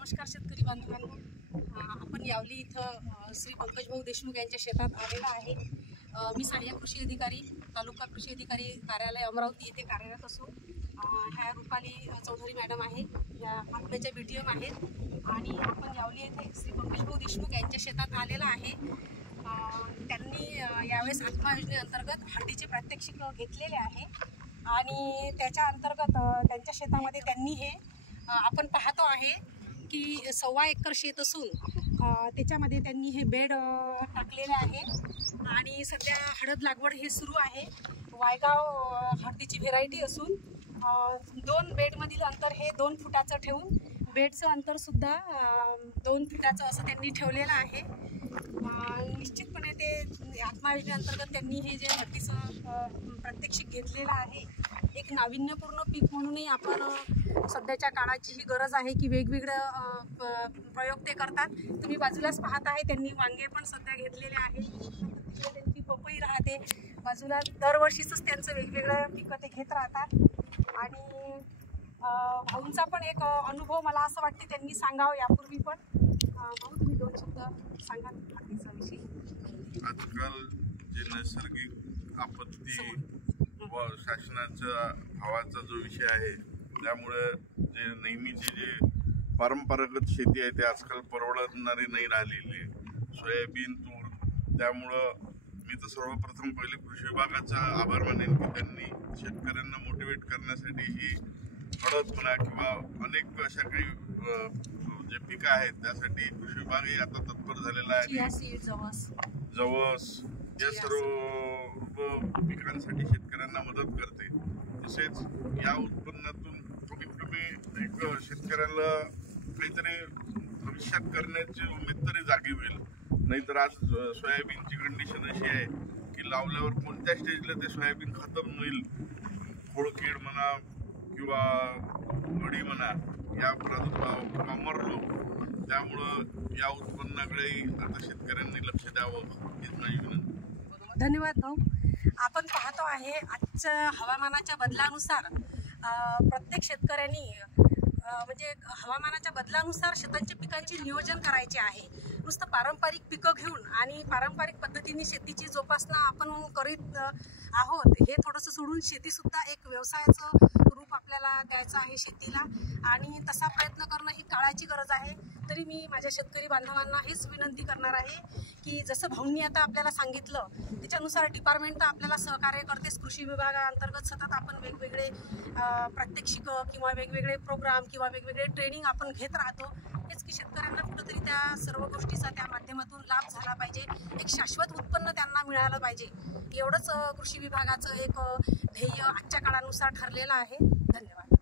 नमस्कार शेतकरी बांधवांनो, आपण यावली इथं श्री पंकज भाऊ देशमुख यांच्या शेतात आलेला आहे। मी सहाय्यक कृषी अधिकारी तालुका कृषी अधिकारी कार्यालय अमरावती येथे कार्यरत असून ह्या रुपाली चौधरी मॅडम आहे, या आपल्याच्या बीडीएम आहेत आणि आपण यावली येथे श्री पंकज भाऊ देशमुख यांच्या शेतात आलेला आहे। त्यांनी यावेळेस आत्मा योजनेअंतर्गत हळदीचे प्रात्यक्षिक घेतलेले आहे आणि त्याच्या अंतर्गत त्यांच्या शेतामध्ये त्यांनी हे आपण पाहतो आहे की 1.25 एकर शेत असून त्याच्यामध्ये त्यांनी हे बेड टाकलेले आहे आणि सध्या हळद लागवड हे सुरू आहे। वायगाव हळदीची व्हेरायटी असून 2 बेडमधील अंतर हे 2 फुटाचं ठेवून बेडचं अंतरसुद्धा 2 फुटाचं असं त्यांनी ठेवलेलं आहे। निश्चितपणे ते आत्मा योजनेअंतर्गत त्यांनी हे जे हळदीचं प्रात्यक्षिक घेतलेलं आहे, एक नाविन्यपूर्ण पीक म्हणूनही आपण सध्याच्या काळाची ही गरज आहे की वेगवेगळे प्रयोग ते करतात। तुम्ही बाजूलाच पाहत आहे त्यांनी वांगे पण सध्या घेतलेले आहे, त्यांची पपई राहते बाजूला। दरवर्षीच त्यांचं वेगवेगळं पिकं ते घेत राहतात आणि भाऊंचा पण एक अनुभव मला असं वाटते त्यांनी सांगावं यापूर्वी पण। भाऊ, तुम्ही 2 शब्द सांगा हळदीचा विषयी। आजकाल जे नैसर्गिक आपत्ती व शासनाच्या भावाचा जो विषय आहे, त्यामुळे जे नेहमीची जे परंपरागत शेती आहे ते आजकाल परवडणारी नाही राहिलेली आहे। सोयाबीन, तूर, त्यामुळं मी तर सर्वप्रथम पहिले कृषी विभागाचा आभार मानेन की त्यांनी शेतकऱ्यांना मोटिवेट करण्यासाठी ही हळद म्हणा किंवा अनेक अशा काही जे पिकं आहेत त्यासाठी कृषी विभागही आता तत्पर झालेला आहे। जवस या सर्व पिकांसाठी शेतकऱ्यांना मदत करते। तसेच या उत्पन्नातून कमीत कमी एक शेतकऱ्याला काहीतरी भविष्यात करण्याची उमेद तरी जागी होईल। नाहीतर आज सोयाबीनची कंडिशन अशी आहे की लावल्यावर कोणत्या स्टेजला ते सोयाबीन खतम होईल, खोडकीड म्हणा किंवा अळी म्हणा या प्रादुर्भाव किंवा मरलो, त्यामुळं या उत्पन्नाकडे आता शेतकऱ्यांनी लक्ष द्यावं हीच माझी विनंती। धन्यवाद भाऊ। आपण पाहतो आहे आजच्या हवामानाच्या बदलानुसार प्रत्येक शेतकऱ्यांनी म्हणजे हवामानाच्या बदलानुसार शेतांच्या पिकांचे नियोजन करायचे आहे। नुसतं पारंपरिक पिकं घेऊन आणि पारंपरिक पद्धतीने शेतीची जोपासना आपण करीत आहोत, हे थोडंसं सोडून शेतीसुद्धा एक व्यवसायाचं रूप आपल्याला द्यायचं आहे शेतीला आणि तसा प्रयत्न करणं ही काळाची गरज आहे। तरी मी माझ्या शेतकरी बांधवांना हेच विनंती करणार आहे की जसं भाऊंनी आता आपल्याला सांगितलं त्याच्यानुसार डिपार्टमेंट तर आपल्याला सहकार्य करतेच। कृषी विभागाअंतर्गत सतत आपण वेगवेगळे प्रात्यक्षिक किंवा वेगवेगळे प्रोग्राम किंवा वेगवेगळे ट्रेनिंग आपण घेत राहतो। हेच की शेतकऱ्यांना कुठंतरी त्या सर्व गोष्टीचा त्या माध्यमातून लाभ झाला पाहिजे, एक शाश्वत उत्पन्न त्यांना मिळालं पाहिजे, एवढंच कृषी विभागाचं एक ध्येय आजच्या काळानुसार ठरलेलं आहे। धन्यवाद।